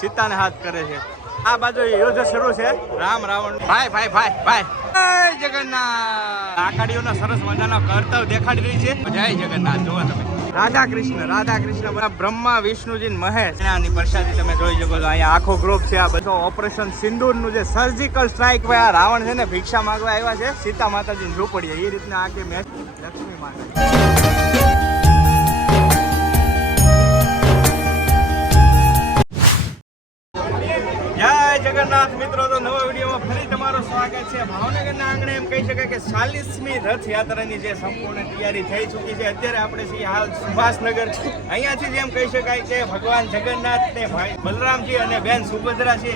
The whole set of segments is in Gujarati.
સીતાને હાથ કરે છે. આ બાજુ યુદ્ધ શરૂ છે રામ રાવણ. ભાઈ ભાઈ ભાઈ ભાઈ જય જગન્નાથ. આકાડીઓના સરસ મજાનો કરતવ દેખાડી રહી છે. જય જગન્નાથ. જુઓ તમે રાધા કૃષ્ણ બ્રહ્મા વિષ્ણુજી મહેશ એની પ્રસાદી તમે જોઈ શકો છો. અહીંયા આખો ગ્રુપ છે. આ બધો ઓપરેશન સિંદૂર નું જે સર્જિકલ સ્ટ્રાઇક ભાઈ આ રાવણ છે ને ભિક્ષા માંગવા આવ્યા છે સીતા માતાજીની ઝૂંપડીએ. એ રીતના આખી મેચ લક્ષ્મી માતા. જય જગન્નાથ મિત્રો, તો નવા વિડીયોમાં ફરી તમારું સ્વાગત છે. ભાવનગરના આંગણે એમ કહી શકાય કે 40મી રથયાત્રાની જે સંપૂર્ણ તૈયારી થઈ ચૂકી છે. અત્યારે આપણે છીએ હાલ સુભાષનગર. અહીંયાથી જેમ કહી શકાય કે ભગવાન જગન્નાથ ને ભાઈ બલરામજી અને બેન સુભદ્રા છે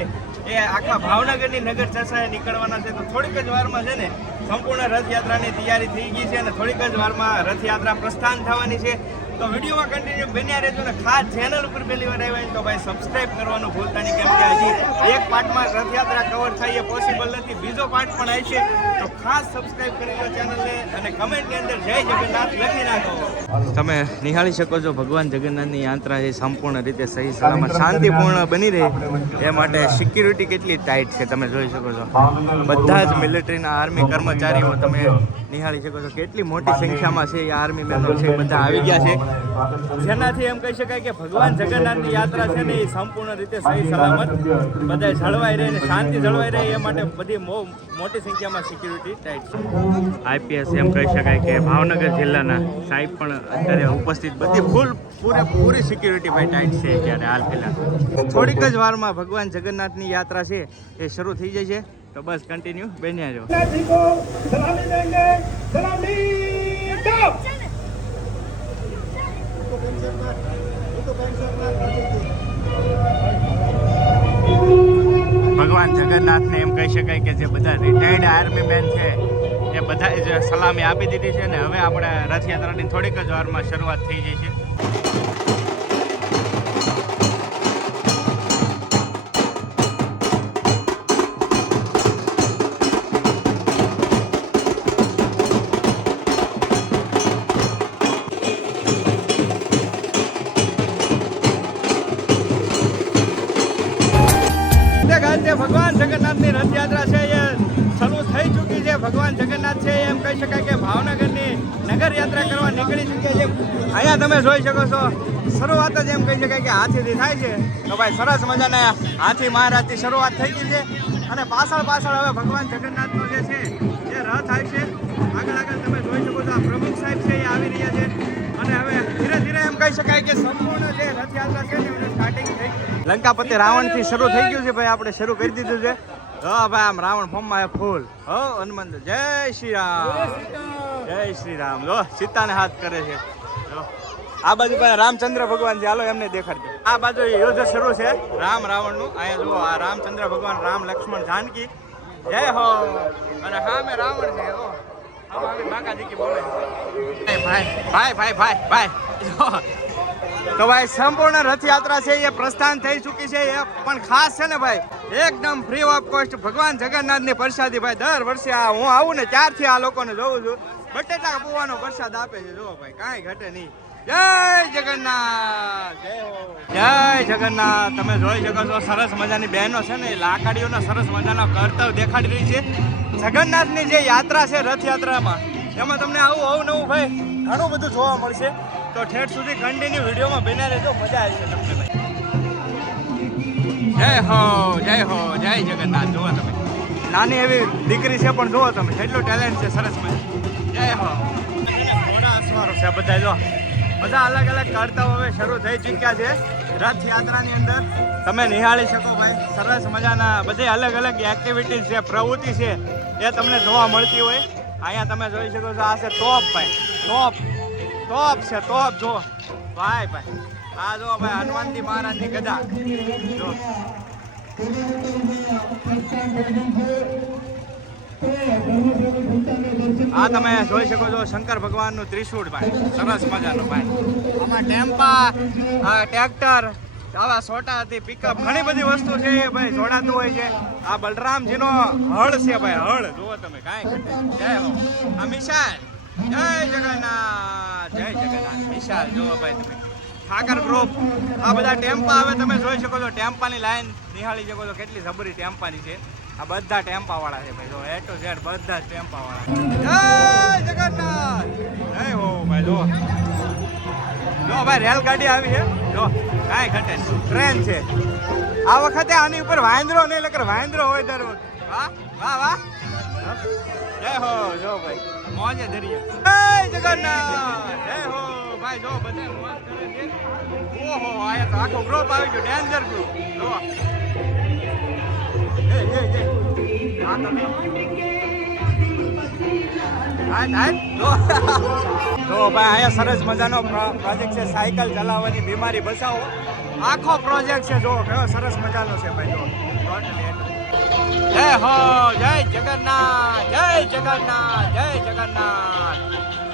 એ આખા ભાવનગરની નગર ચર્ચાએ નીકળવાના છે. તો થોડીક જ વારમાં છે ને સંપૂર્ણ રથયાત્રાની તૈયારી થઈ ગઈ છે અને થોડીક જ વારમાં રથયાત્રા પ્રસ્થાન થવાની છે. તો વિડીયોમાં કન્ટિન્યુ બન્યા રહેજો ને ખાસ ચેનલ ઉપર પહેલી વાર આવ્યા તો ભાઈ સબસ્ક્રાઇબ કરવાનું ભૂલતા નહીં, કેમ કે હજી એક પાર્ટમાં રથયાત્રા કવર થાય એ પોસિબલ નથી. બીજો પાર્ટ પણ આવશે તો ખાસ સબસ્ક્રાઇબ કરી લો ચેનલને અને કમેન્ટની અંદર જય જગન્નાથ લખી નાખો. તમે નિહાળી શકો છો ભગવાન જગન્નાથની યાત્રા એ સંપૂર્ણ રીતે સહી સલામત શાંતિપૂર્ણ બની રહે એ માટે સિક્યુરિટી કેટલી ટાઈટ છે તમે જોઈ શકો છો. બધા જ મિલિટરીના આર્મી કર્મચારીઓ તમે નિહાળી શકો છો. કેટલી મોટી સંખ્યામાં છે એ આર્મી મેનો છે, બધા આવી ગયા છે. જેનાથી એમ કહી શકાય કે ભગવાન જગન્નાથની યાત્રા છે ને એ સંપૂર્ણ રીતે સહી સલામત બધા જળવાઈ રહે ને શાંતિ જળવાઈ રહે એ માટે બધી મોટી સંખ્યામાં સિક્યુરિટી ટાઈટ છે. આઈપીએસ એમ કહી શકાય કે ભાવનગર જિલ્લાના સાહેબ પણ અત્યારે ઉપસ્થિત બધી પૂરી સિક્યુરિટી ભાઈ ટાઈટ છે અત્યારે હાલ ફિલહાલ. થોડીક જ વારમાં ભગવાન જગન્નાથની યાત્રા છે એ શરૂ થઈ જાય છે. તો બસ કન્ટિન્યુ બન્યા રહો. ભગવાન જગન્નાથને એમ કહી શકાય કે જે બધા રિટાયર્ડ આર્મી મેન છે એ બધા જ સલામી આપી દીધી છે ને હવે આપણે રથયાત્રાની થોડીક જ વારમાં શરૂઆત થઈ જાય છે. ભગવાન જગન્નાથની રથયાત્રા છે એ શરૂ થઈ ચૂકી છે. ભગવાન જગન્નાથ છે એમ કહી શકાય કે ભાવનગરની નગર યાત્રા કરવા નીકળી ચૂક્યા છે. અહીંયા તમે જોઈ શકો છો શરૂઆત જ એમ કહી શકાય કે હાથીથી થાય છે. તો ભાઈ સરસ મજાના હાથી મહારાજથી શરૂઆત થઈ ગઈ છે અને પાછળ હવે ભગવાન જગન્નાથનો જે છે એ રથ આવશે. આગળ તમે જોઈ શકો છો આ પ્રમુખ સાહેબ છે એ આવી રહ્યા છે અને હવે ધીરે ધીરે એમ કહી શકાય કે સંપૂર્ણ જે રથયાત્રા છે એનું સ્ટાર્ટિંગ થઈ ગયું. લંકાપતિ રાવણથી શરૂ થઈ ગયું છે ભાઈ, આપણે શરૂ કરી દીધું છે. હા ભાઈ આમ રાવણ ફોર્મમાં ફૂલ હો હનુમાન જય શ્રી રામ. જો સીતાને હાથ કરે છે. આ બાજુ ભાઈ રામચંદ્ર ભગવાન છે, હાલો એમને દેખાડજો. આ બાજુ યુદ્ધ શરૂ છે રામ રાવણનું. અહીંયા જુઓ આ રામચંદ્ર ભગવાન રામ લક્ષ્મણ જાનકી જય હો અને હા મેં રાવણ છે. બાકાજી બોલે ભાઈ તો ભાઈ સંપૂર્ણ રથયાત્રા છે એ પ્રસ્થાન થઈ ચૂકી છે. એ પણ ખાસ છે ને ભાઈ એકદમ ફ્રી ઓફ કોસ્ટ ભગવાન જગન્નાથની પ્રસાદી ભાઈ દર વર્ષે હું આવું ને ત્યારથી આ લોકોને જોઉં છું. બટેટા પૌવાનો પ્રસાદ આપે છે. જો ભાઈ કાંઈ ઘટે નહીં. જય જગન્નાથ. જય જગન્નાથ. તમે જોઈ શકો છો સરસ મજાની બહેનો છે ને લાકડીઓના સરસ મજાનો કરતવ દેખાડી રહી છે. જગન્નાથની જે યાત્રા છે રથયાત્રામાં એમાં તમને આવું નવું ભાઈ ઘણું બધું જોવા મળશે. તો ઠેઠ સુધી કન્ટિન્યુ વિડીયોમાં બન્યા રહેજો, મજા આવશે તમને ભાઈ. જય હો જય જગન્નાથ. જુઓ તમે નાની એવી દીકરી છે પણ જુઓ તમે કેટલો ટેલેન્ટ છે સરસ મજા. જય હો. ઘોડા અસવારો છે બધા. જો બધા અલગ અલગ કરતવ હવે શરૂ થઈ ચૂક્યા છે રથયાત્રાની અંદર. તમે નિહાળી શકો ભાઈ સરસ મજાના બધી અલગ અલગ એક્ટિવિટીઝ છે, પ્રવૃત્તિ છે એ તમને જોવા મળતી હોય. અહીંયા તમે જોઈ શકો છો આ છે ટોપ ભાઈ, ટોપ છે ટોપ. જો ભાઈ આ જો ભાઈ હનુમાનજી મહારાજની ગદા જો. આ તમે જોઈ શકો છો શંકર ભગવાનનું ત્રિશૂળ ભાઈ સરસ મજાનું ભાઈ. આમાં ટેમ્પા ટ્રેક્ટર આવા છોટા હતી પિકઅપ ઘણી બધી વસ્તુ છે એ ભાઈ જોડાતું હોય છે. આ બલરામજીનો હળ છે ભાઈ, હળ જુઓ તમે કાંઈ જય હો. આ મિસાલ જય જગન્નાથ મિસાલ જુઓ ભાઈ તમે ઠાકર ગ્રુપ, આ બધા ટેમ્પા હવે તમે જોઈ શકો છો. ટેમ્પાની લાઈન નિહાળી શકો છો કેટલી જબરી ટેમ્પાની છે. આ બધા ટેમ્પા વાળા છે ભાઈ. જો A to Z બધા જ ટેમ્પા વાળા. જય જગન્નાથ, જય હો ભાઈ. જો ભાઈ રેલગાડી આવી છે. જો કાંઈ ઘટે ટ્રેન છે. આ વખતે આની ઉપર વાંદરો નહીં લગર વાંદરો હોય દર વખતે. વાહ વાહ વાહ, જય હો. જો ભાઈ મોજે દરિયા. જય જગન્નાથ, જય હો ભાઈ. જો બધા મોજ કરે છે. ઓહો આયા તો આખો ગ્રુપ આવી ગયો, ડેન્જર ગ્રુપ. જો એ આ તમે જો ભાઈ અહીંયા સરસ મજાનો પ્રોજેક્ટ છે. સાયકલ ચલાવવાની બીમારી બચાવો, આખો પ્રોજેક્ટ છે. જો કયો સરસ મજાનો છે ભાઈ. જો જય હો, જય જગન્નાથ, જય જગન્નાથ, જય જગન્નાથ.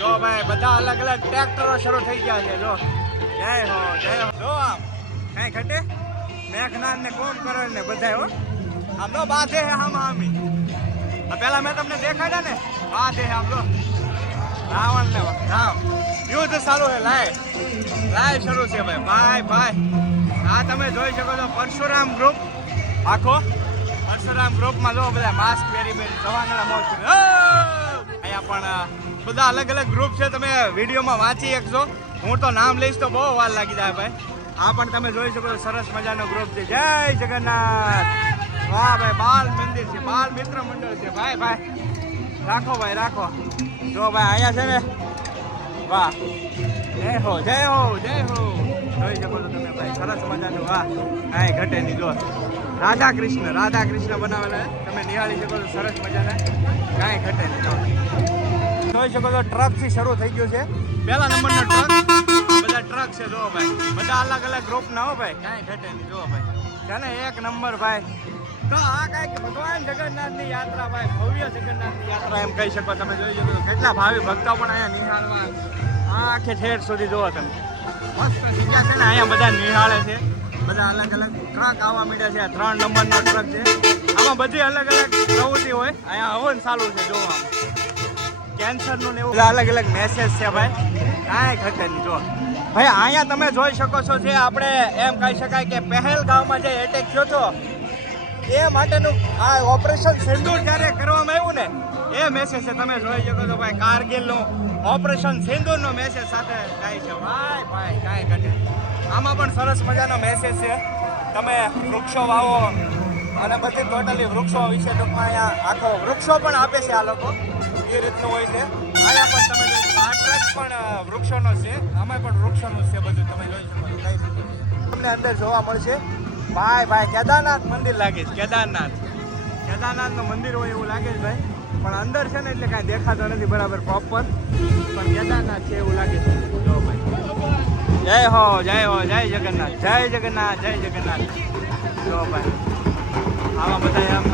જો ભાઈ બધા અલગ અલગ ટ્રેક્ટરો શરૂ થઈ ગયા છે. જો જય હો, જય હો. જો આમ કઈ ઘટે મેઘનાથ ને કુંભકર્ણ ને બધા હો આમ લો બાધે હે હમ હામી. પેલા મેં તમને દેખાડ્યા ને બાધે આમ લો રાવણ ને રામ યુદ્ધ ચાલુ છે. લાય શરૂ છે ભાઈ. ભાઈ ભાઈ આ તમે જોઈ શકો છો પરશુરામ ગ્રુપ. આખો પરશુરામ ગ્રુપમાં જો બધા માસ્ક પહેરી જવાના મોજ કરે. અહીંયા પણ બધા અલગ અલગ ગ્રુપ છે. તમે વિડીયોમાં વાંચી શકશો. હું તો નામ લઈશ તો બહુ વાર લાગી જાય ભાઈ. આ પણ તમે જોઈ શકો છો સરસ મજાનો ગ્રુપ છે. જય જગન્નાથ. વાહ ભાઈ, બાલ મંદિર છે, બાલ મિત્ર મંડળ છે. ભાઈ ભાઈ રાખો ભાઈ રાખો. જો ભાઈ અહીંયા છે ને વાહ, જય હો, જય હો, જય હો. જોઈ શકો છો તમે ભાઈ સરસ મજાનું. વાહ કાંઈ ઘટે નહીં. જો રાધા કૃષ્ણ બનાવેલા તમે નિહાળી શકો છો સરસ મજાના. કાંઈ ઘટે નહીં. જોઈ શકો છો ટ્રકથી શરૂ થઈ ગયું છે. પહેલા નંબરનો ટ્રક. બધા ટ્રક છે. જો ભાઈ બધા અલગ અલગ ગ્રુપના હો ભાઈ. કાંઈ ઘટે નહીં. જો ભાઈ છે ને એક નંબર ભાઈ. તો આ કાંઈક ભગવાન જગન્નાથની યાત્રા ભાઈ, ભવ્ય જગન્નાથની યાત્રા એમ કહી શકો. તમે જોઈ શકો કેટલા ભાવિ ભક્તો પણ અહીંયા નિહાળવા આખે ઠેઠ સુધી જોવો તમે. મસ્ત જગ્યા છે ને અહીંયા બધા નિહાળે છે. બધા અલગ અલગ ટ્રક આવવા માંડ્યા છે. 3 નંબરનો ટ્રક છે. આમાં બધી અલગ અલગ પ્રવૃત્તિ હોય. અહીંયા હવન ચાલુ છે. જોવા કેન્સરનું ને એવું અલગ અલગ મેસેજ છે ભાઈ. કાંઈ ઘટે નહીં. જો ભાઈ અહીંયા તમે જોઈ શકો છો જે આપણે એમ કહી શકાય કે પહેલગામમાં જે એટેક થયો હતો એ માટેનું આ ઓપરેશન સિંદૂર જ્યારે કરવામાં આવ્યું ને એ મેસેજ છે. તમે જોઈ શકો છો ભાઈ કારગિલનું ઓપરેશન સિંદૂરનો મેસેજ સાથે થાય છે. ભાઈ ભાઈ કાંઈ ઘટે. આમાં પણ સરસ મજાનો મેસેજ છે. તમે વૃક્ષો વાવો અને બધી ટોટલી વૃક્ષો વિશે ટૂંકમાં અહીંયા આખો વૃક્ષો પણ આપે છે આ લોકો. એ રીતનું હોય છે. અહીંયા પણ તમે જોઈ શકો આ ટ્રક પણ વૃક્ષોનો છે. આમાં પણ વૃક્ષોનું છે બધું. તમે જોઈ શકો કઈ રીતે તમને અંદર જોવા મળશે. ભાઈ ભાઈ કેદારનાથ મંદિર લાગે છે. કેદારનાથનું મંદિર હોય એવું લાગે છે ભાઈ. પણ અંદર છે ને એટલે કાંઈ દેખાતો નથી બરાબર પ્રોપર. પણ કેદારનાથ છે એવું લાગે છે. જો ભાઈ જય હો, જય હો, જય જગન્નાથ, જય જગન્નાથ, જય જગન્નાથ. જો ભાઈ આવા બધા એમ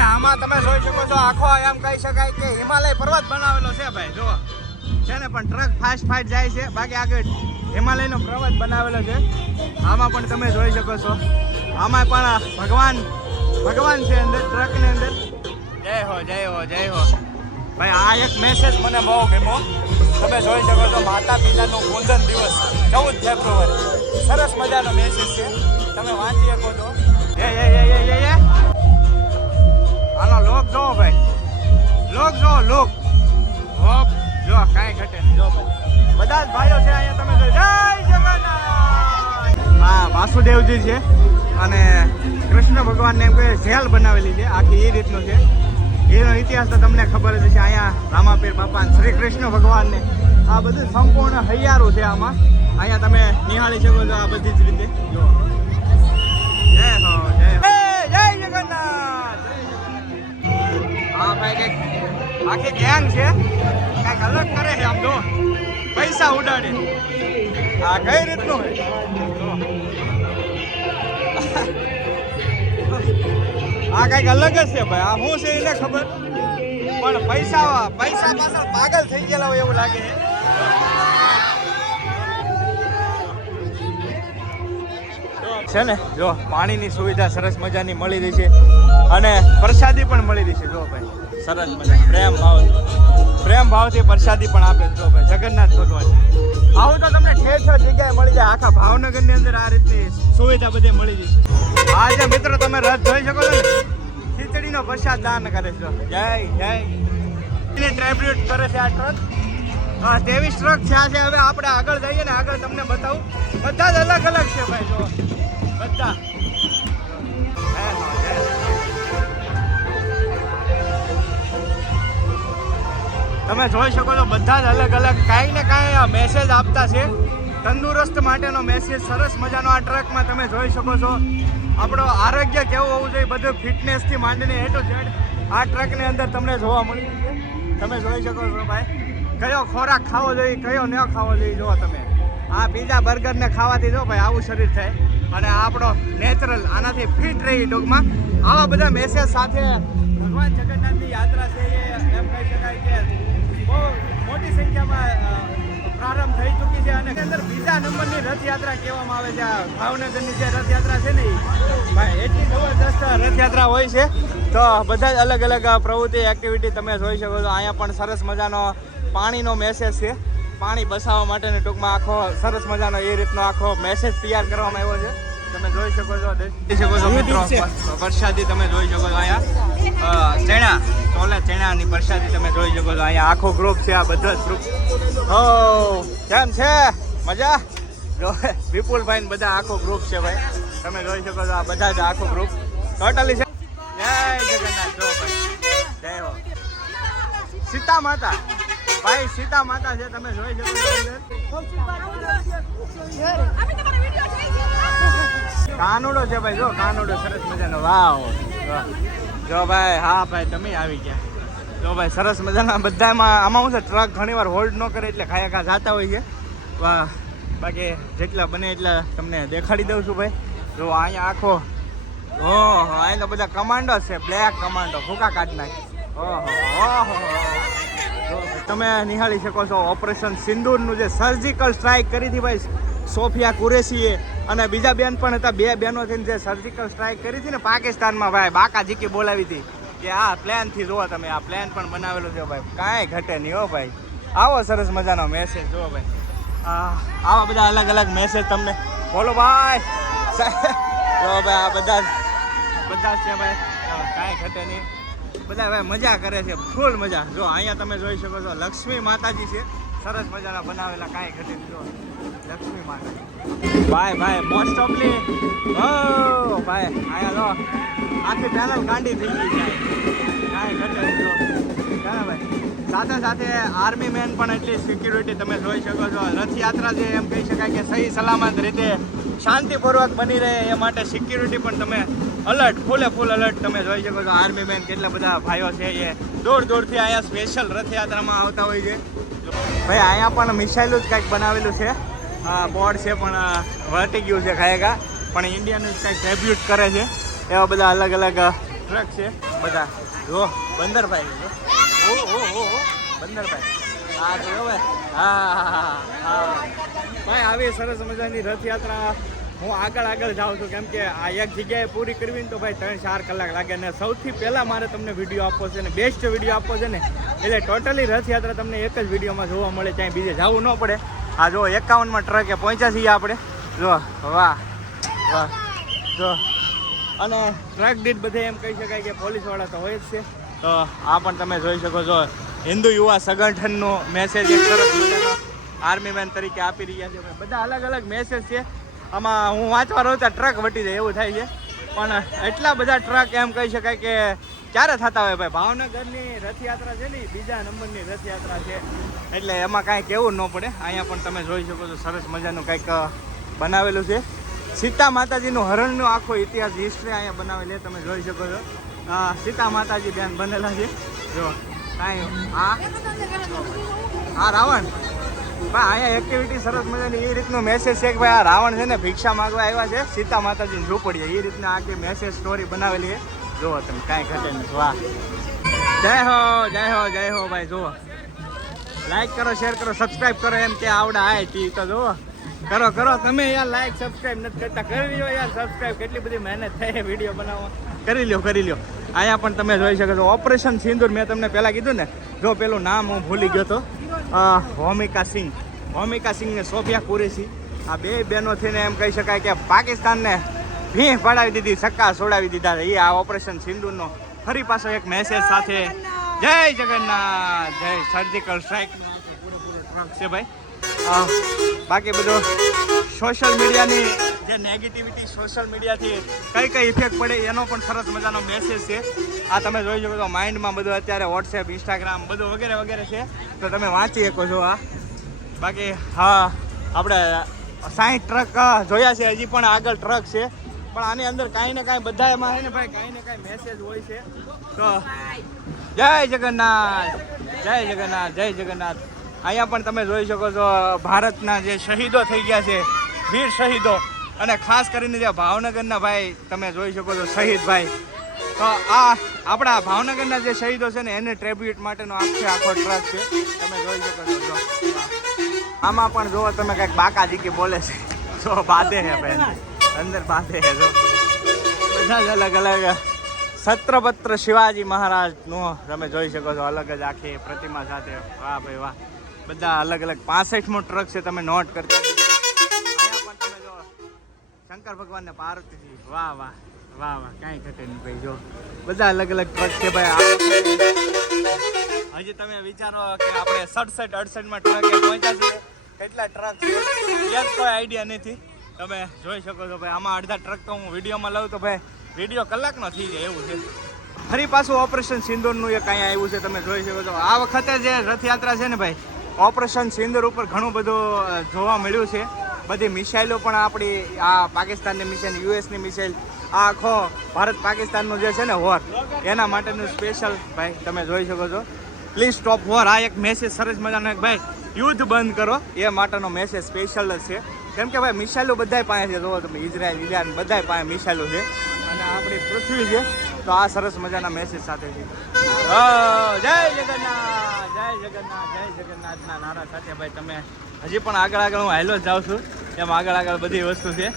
આમાં તમે જોઈ શકો છો આખો એમ કહી શકાય કે હિમાલય પર્વત બનાવેલો છે ભાઈ. જો છે ને પણ ટ્રક ફાસ્ટ જાય છે. બાકી આગળ હિમાલયનો પર્વત બનાવેલો છે. આમાં પણ તમે જોઈ શકો છો. આમાં પણ ભગવાન છે અંદર ટ્રકની અંદર. જય હો, જય હો, જય હો ભાઈ. આ એક મેસેજ મને બહુ ગમ્યો. તમે જોઈ શકો છો માતા પિતાનું પૂજન દિવસ 14 ફેબ્રુઆરી. સરસ મજાનો મેસેજ છે. તમે વાંચી શકો છો. હાલો લોક જો ભાઈ, લોક હોપ જો કાંઈ ઘટે નહીં. જો ભાઈ બધા જ ભાઈઓ છે અહીંયા. તમે જો જય જગન્નાથ. હા વાસુદેવજી છે અને કૃષ્ણ ભગવાનને એમ કહે જેલ બનાવેલી છે આખી. એ રીતનું છે. એનો ઇતિહાસ તો તમને ખબર જ છે. અહીંયા રામાપીર બાપા શ્રી કૃષ્ણ ભગવાનને આ બધું સંપૂર્ણ હૈયારું છે આમાં. અહીંયા તમે નિહાળી શકો છો આ બધી જ રીતે. જો જય હો, જય જગન્નાથ. હા ભાઈ કંઈક આખી ગેંગ છે. કંઈક અલગ કરે છે આમ. જો પૈસા ઉડાડે. આ કઈ રીતનું હોય. આ કંઈક અલગ જ છે ભાઈ. આ શું છે એને ખબર. પણ પૈસા પાછળ પાગલ થઈ ગયેલા હોય એવું લાગે છે ને. જો પાણીની સુવિધા સરસ મજાની મળી રહી છે અને પ્રસાદી પણ મળી રહી છે. જો ભાઈ સરસ મજા પ્રેમ ભાવ પ્રેમ ભાવથી પ્રસાદી પણ આપે છે. જો ભાઈ જગન્નાથ ભગવાન આવું તો તમને ઠેર ઠેર જગ્યાએ મળી જાય. આખા ભાવનગરની અંદર આ રીતની સુવિધા બધી મળી જશે. આજે મિત્રો તમે રથ જોઈ શકો છો ને, ખીચડીનો પ્રસાદ દાન કરે છે. જય જય ટ્રાઇબ્યુટ કરે છે આ ટ્રક. 23 ટ્રક થયા છે. હવે આપણે આગળ જઈએ ને, આગળ તમને બતાવું. બધા જ અલગ અલગ છે ભાઈ. જો બધા તમે જોઈ શકો છો, બધા જ અલગ અલગ કાંઈ ને કાંઈ મેસેજ આપતા છે. તંદુરસ્ત માટેનો મેસેજ સરસ મજાનો આ ટ્રકમાં તમે જોઈ શકો છો. આપણો આરોગ્ય કેવું હોવું જોઈએ, બધું ફિટનેસથી માંડીને એ ટુ ઝેડ આ ટ્રકની અંદર તમને જોવા મળી છે. તમે જોઈ શકો છો ભાઈ, કયો ખોરાક ખાવો જોઈએ, કયો ન ખાવો જોઈએ. જો તમે આ પીઝા બર્ગર ને ખાવાથી જો ભાઈ આવું શરીર થાય, અને આપણો નેચરલ આનાથી ફિટ રહી. ટૂંકમાં આવા બધા મેસેજ સાથે ભગવાન જગન્નાથની યાત્રા છે એ એમ કહી શકાય કે બહુ મોટી સંખ્યામાં પ્રારંભ થઈ ચૂકી છે. અને અંદર બીજા નંબરની રથયાત્રા કહેવામાં આવે છે. આ ભાવનગરની જે રથયાત્રા છે ને, ભાઈ એટલી જબરદસ્ત રથયાત્રા હોય છે. તો બધા જ અલગ અલગ પ્રવૃત્તિ એક્ટિવિટી તમે જોઈ શકો છો. અહીંયા પણ સરસ મજાનો પાણીનો મેસેજ છે. પાણી બસાવવા માટેનો ટૂંકમાં આખો સરસ મજાનો એ રીતનો આખો મેસેજ તૈયાર કરવામાં આવ્યો છે. તમે જોઈ શકો છો, દેખી શકો છો મિત્રો. પ્રસાદી તમે જોઈ શકો છો. અહીંયા ચણા ચોલે ચણાની પ્રસાદી તમે જોઈ શકો છો. અહીંયા આખો ગ્રુપ છે. આ બધા જ ગ્રુપ. ઓ કેમ છે? મજા? જો વિપુલભાઈ ને બધા આખો ગ્રુપ છે ભાઈ. તમે જોઈ શકો છો, આ બધા જ આખો ગ્રુપ ટોટલી છે. જય જગન્નાથ. જો ભાઈ જય હો. સીતા માતા ભાઈ, સીતા માતા છે. તમે જોઈ શકો છો. કાનુડો છે ભાઈ. જો કાનુડો સરસ મજાનો. વાવ જો ભાઈ. હા ભાઈ તમે આવી ગયા. જો ભાઈ સરસ મજાના બધામાં. આમાં શું છે, ટ્રક ઘણી વાર હોલ્ડ ન કરે એટલે ખાયા ખા જતા હોય છે. બાકી જેટલા બને એટલા તમને દેખાડી દઉં છું ભાઈ. જો અહીંયા આખો ઓહો, અહીંયા તો બધા કમાન્ડો છે. બ્લેક કમાન્ડો ભૂકા કાઢ નાખી. ઓહો ઓહો. તમે નિહાળી શકો છો ઓપરેશન સિંદૂરનું જે સર્જિકલ સ્ટ્રાઇક કરી હતી ભાઈ સોફિયા કુરેશીએ, અને બીજા બેન પણ હતા. બે બહેનો થઈને જે સર્જિકલ સ્ટ્રાઇક કરી હતી ને પાકિસ્તાનમાં ભાઈ, બાકા જીકી બોલાવી હતી કે આ પ્લેનથી જુઓ તમે. આ પ્લેન પણ બનાવેલું છે ભાઈ, કાંઈ ઘટે નહીં હો ભાઈ. આવો સરસ મજાનો મેસેજ જુઓ ભાઈ. આવા બધા અલગ અલગ મેસેજ તમને બોલો ભાઈ. જો ભાઈ આ બધા જ છે ભાઈ, કાંઈ ઘટે નહીં. બધા ભાઈ મજા કરે છે, ફૂલ મજા. જો અહીંયા તમે જોઈ શકો છો લક્ષ્મી માતાજી છે સરસ મજાના બનાવેલા. કાંઈ ઘટે નહીં. જો લક્ષ્મી માતાજી ભાઈ મોસ્ટ ઓફલી. ઓ ભાઈ અહીંયા જો આખી પેનલ ગાંડી થઈ ગઈ છે. કાંઈ ઘટે નહીં. જો ભાઈ સાથે સાથે આર્મી મેન પણ એટલી સિક્યુરિટી તમે જોઈ શકો છો. રથયાત્રા જે એમ કહી શકાય કે સહી સલામત રીતે શાંતિપૂર્વક બની રહે એ માટે સિક્યુરિટી પણ તમે અલર્ટ, ફૂલ અલર્ટ તમે જોઈ શકો છો. આર્મી મેન કેટલા બધા ભાઈઓ છે એ દૂર દૂરથી અહીંયા સ્પેશિયલ રથયાત્રામાં આવતા હોય છે. ભાઈ અહીંયા પણ મિસાઇલું જ કંઈક બનાવેલું છે. બોર્ડ છે પણ વટી ગયું છે ખાયગા, પણ ઇન્ડિયાનું જ કંઈક ટ્રિબ્યુટ કરે છે. એવા બધા અલગ અલગ ટ્રક છે બધા. જો બંદરભાઈ, બંદરભાઈ હા જો ભાઈ. હા ભાઈ આવી સરસ મજાની રથયાત્રા. હું આગળ જાઉં છું કેમ કે આ એક જગ્યાએ પૂરી કરવી ને તો ભાઈ 3-4 કલાક લાગે. ને સૌથી પહેલાં મારે તમને વિડીયો આપવો છે ને બેસ્ટ વિડીયો આપવો છે ને, એટલે ટોટલી રથયાત્રા તમને એક જ વિડીયોમાં જોવા મળે, ક્યાંય બીજે જવું ન પડે. આ જો 51માં ટ્રકે પહોંચ્યા છીએ આપણે. જો વાહ વાહ. જો અને ટ્રક દીઠ બધે એમ કહી શકાય કે પોલીસવાળા તો હોય જ છે. તો આ પણ તમે જોઈ શકો છો હિન્દુ યુવા સંગઠનનો મેસેજ એક સરસ મજાનો આર્મી મેન તરીકે આપી રહ્યા છે. બધા અલગ અલગ મેસેજ છે. આમાં હું વાંચવા રહું ત્યાં ટ્રક વટી જાય એવું થાય છે, પણ એટલા બધા ટ્રક એમ કહી શકાય કે ક્યારે થતા હોય ભાઈ. ભાવનગરની રથયાત્રા છે ને બીજા નંબરની રથયાત્રા છે, એટલે એમાં કાંઈ કહેવું ન પડે. અહીંયા પણ તમે જોઈ શકો છો સરસ મજાનું કંઈક બનાવેલું છે. સીતા માતાજીનું હરણનો આખો ઇતિહાસ, હિસ્ટ્રી અહીંયા બનાવેલી તમે જોઈ શકો છો. સીતા માતાજી બેન બનેલા છે. જો કાંઈ આ રાવણ ભાઈ અહીંયા એક્ટિવિટી સરસ મજાની એ રીતનો મેસેજ છે કે ભાઈ આ રાવણ છે ને ભિક્ષા માગવા આવ્યા છે સીતા માતાજીને ઝૂંપડીએ, એ રીતના આખી મેસેજ સ્ટોરી બનાવેલી છે. જુઓ તમે કાંઈ ઘટે નહીં. વાહ જય હો ભાઈ. જુઓ લાઈક કરો, શેર કરો, સબસ્ક્રાઈબ કરો. એમ કે આવડા આય ટી તો જુઓ કરો તમે યાર. લાઈક સબસ્ક્રાઈબ નથી કરતા, કરી લ્યો યાર સબસ્ક્રાઈબ. કેટલી બધી મહેનત થાય વિડીયો બનાવવા. કરી લ્યો અહીંયા પણ તમે જોઈ શકો છો ઓપરેશન સિંદૂર. મેં તમને પહેલાં કીધું ને, જો પેલું નામ હું ભૂલી ગયો હતો, હોમિકા સિંહ ને સોફિયા કુરેશી, આ બે બહેનો થઈને એમ કહી શકાય કે પાકિસ્તાનને ભીં પડાવી દીધી, સક્કા છોડાવી દીધા. એ આ ઓપરેશન સિંદૂરનો ફરી પાછો એક મેસેજ સાથે જય જગન્નાથ, જય સર્જિકલ સ્ટ્રાઇકનો પૂરેપૂરો ટ્રક છે ભાઈ. બાકી બધું સોશિયલ મીડિયાની જે નેગેટિવિટી, સોશિયલ મીડિયાથી કઈ ઇફેક્ટ પડે એનો પણ સરસ મજાનો મેસેજ છે. આ તમે જોઈ શકો તો માઇન્ડમાં બધું અત્યારે વોટ્સએપ, ઇન્સ્ટાગ્રામ બધું વગેરે છે, તો તમે વાંચી શકો છો. બાકી હા, આપણે 60 ટ્રક જોયા છે, હજી પણ આગળ ટ્રક છે, પણ આની અંદર કાંઈ ને કાંઈ બધામાં છે ને ભાઈ, કાંઈ ને કાંઈ મેસેજ હોય છે. તો જય જગન્નાથ, જય જગન્નાથ, જય જગન્નાથ. અહીંયા પણ તમે જોઈ શકો છો ભારતના જે શહીદો થઈ ગયા છે, વીર શહીદો, અને ખાસ કરીને જે ભાવનગરના ભાઈ તમે જોઈ શકો છો શહીદ ભાઈ. તો આ આપણા ભાવનગરના જે શહીદો છે ને એને ટ્રિબ્યુટ માટેનો આખો ટ્રક છે, તમે જોઈ શકો છો. આમાં પણ જુઓ તમે કંઈક બાકાજી કે બોલે છે, જો બાંધે છે ભાઈ, અંદર બાંધે છે. જો બધા જ અલગ અલગ છત્રપતિ શિવાજી મહારાજનો તમે જોઈ શકો છો, અલગ જ આખી પ્રતિમા સાથે. વાહ ભાઈ વાહ, બધા અલગ અલગ 65મો ટ્રક છે, તમે નોટ કરતા. અહીંયા પણ તમે જો શંકર ભગવાન ને પાર્વતીજી, વાહ વાહ વાહ વાહ, કાંઈ ઘટે નહીં ભાઈ. જો બધા અલગ અલગ ટ્રક છે ભાઈ. હજી તમે વિચારો કે આપણે 67-68માં ટ્રકે પહોંચ્યા છીએ, કેટલા ટ્રક છે એ કોઈ આઈડિયા નથી. તમે જોઈ શકો છો ભાઈ, આમાં અડધા ટ્રક તો હું વિડીયોમાં લઉં તો ભાઈ વિડીયો કલાકનો થઈ જાય એવું છે. ફરી પાછું ઓપરેશન સિંદૂરનું એક અહીંયા આવ્યું છે, તમે જોઈ શકો છો. આ વખતે જે રથયાત્રા છે ને ભાઈ, ઓપરેશન સિંદૂર ઉપર ઘણું બધું જોવા મળ્યું છે. બધી મિસાઇલો પણ આપણી, આ પાકિસ્તાનની મિસાઇલ, યુએસની મિસાઇલ, આ આખો ભારત પાકિસ્તાનનું જે છે ને વોર, એના માટેનું સ્પેશિયલ ભાઈ તમે જોઈ શકો છો. પ્લીઝ સ્ટોપ વોર, આ એક મેસેજ સરસ મજાનો એક ભાઈ, યુદ્ધ બંધ કરો એ માટેનો મેસેજ સ્પેશિયલ જ છે. કેમ કે ભાઈ મિસાઇલો બધાય પાસે છે, જોવો તમે ઇઝરાયલ, ઈરાન બધાય પાસે મિસાઇલો છે, અને આપણી પૃથ્વી છે. તો આ સરસ મજાના મેસેજ સાથે છે. જય જગન્નાથ, જય જગન્નાથ, જય જગન્નાથના નારા સાથે ભાઈ તમે હજી પણ આગળ હું હાલો જ જાઉં છું, એમ આગળ બધી વસ્તુ છે.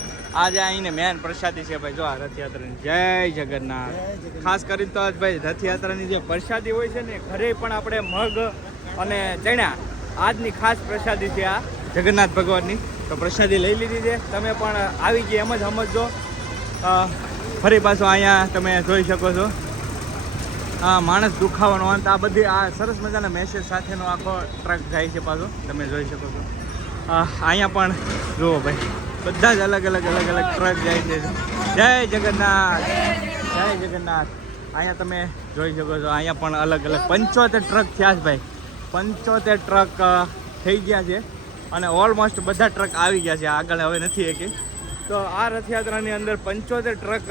આજે અહીંને મેન પ્રસાદી છે ભાઈ, જો આ રથયાત્રાની. જય જગન્નાથ. ખાસ કરીને તો ભાઈ રથયાત્રાની જે પ્રસાદી હોય છે ને, ઘરે પણ આપણે મગ અને ચણા, આજની ખાસ પ્રસાદી છે આ જગન્નાથ ભગવાનની. તો પ્રસાદી લઈ લીધી છે, તમે પણ આવી ગઈ એમ જ સમજજો. ફરી પાછું અહીંયા તમે જોઈ શકો છો હા, માણસ દુખાવાનો અંત, આ બધી આ સરસ મજાના મેસેજ સાથેનો આખો ટ્રક જાય છે પાછો, તમે જોઈ શકો છો. અહીંયા પણ જુઓ ભાઈ, બધા જ અલગ અલગ ટ્રક જાય છે. જય જગન્નાથ, જય જગન્નાથ. અહીંયા તમે જોઈ શકો છો, અહીંયા પણ અલગ 75 ટ્રક થયા છે ભાઈ, 75 ટ્રક થઈ ગયા છે, અને ઓલમોસ્ટ બધા ટ્રક આવી ગયા છે, આગળ હવે નથી એકે. તો આ રથયાત્રાની અંદર 75 ટ્રક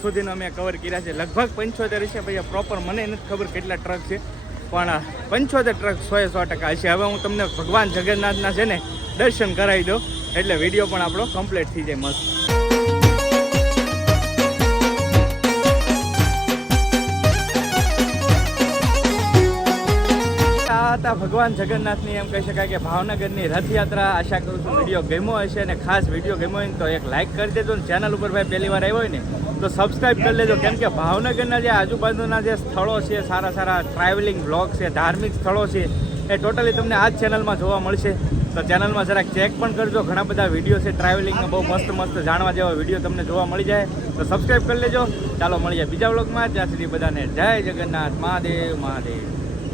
સુધીનો અમે કવર કર્યા છે, લગભગ 75 છે ભાઈ, પ્રોપર મને નથી ખબર કેટલા ટ્રક છે, પણ 75 ટ્રક 100% હશે. હવે હું તમને ભગવાન જગન્નાથના છે ને દર્શન કરાવી દઉં, એટલે વિડીયો પણ આપણો કમ્પ્લીટ થઈ જાય મસ્ત. આ હતા ભગવાન જગન્નાથની એમ કહી શકાય કે ભાવનગરની રથયાત્રા. આશા કરું છું વિડીયો ગમ્યો હશે, અને ખાસ વિડીયો ગમ્યો હોય ને તો એક લાઇક કરી દેજો, અને ચેનલ ઉપર ભાઈ પહેલી વાર આવ્યો હોય ને તો સબસ્ક્રાઈબ કરી લેજો. કેમ કે ભાવનગરના જે આજુબાજુના જે સ્થળો છે, સારા ટ્રાવેલિંગ બ્લોગ છે, ધાર્મિક સ્થળો છે, એ ટોટલી તમને આ જ ચેનલમાં જોવા મળશે. તો ચેનલમાં જરાક ચેક પણ કરજો, ઘણા બધા વિડીયો છે ટ્રાવેલિંગમાં, બહુ મસ્ત જાણવા જેવા વિડીયો તમને જોવા મળી જાય. તો સબસ્ક્રાઈબ કરી લેજો. ચાલો મળી જાય બીજા વ્લોગમાં, ત્યાં સુધી બધાને જય જગન્નાથ, મહાદેવ મહાદેવ.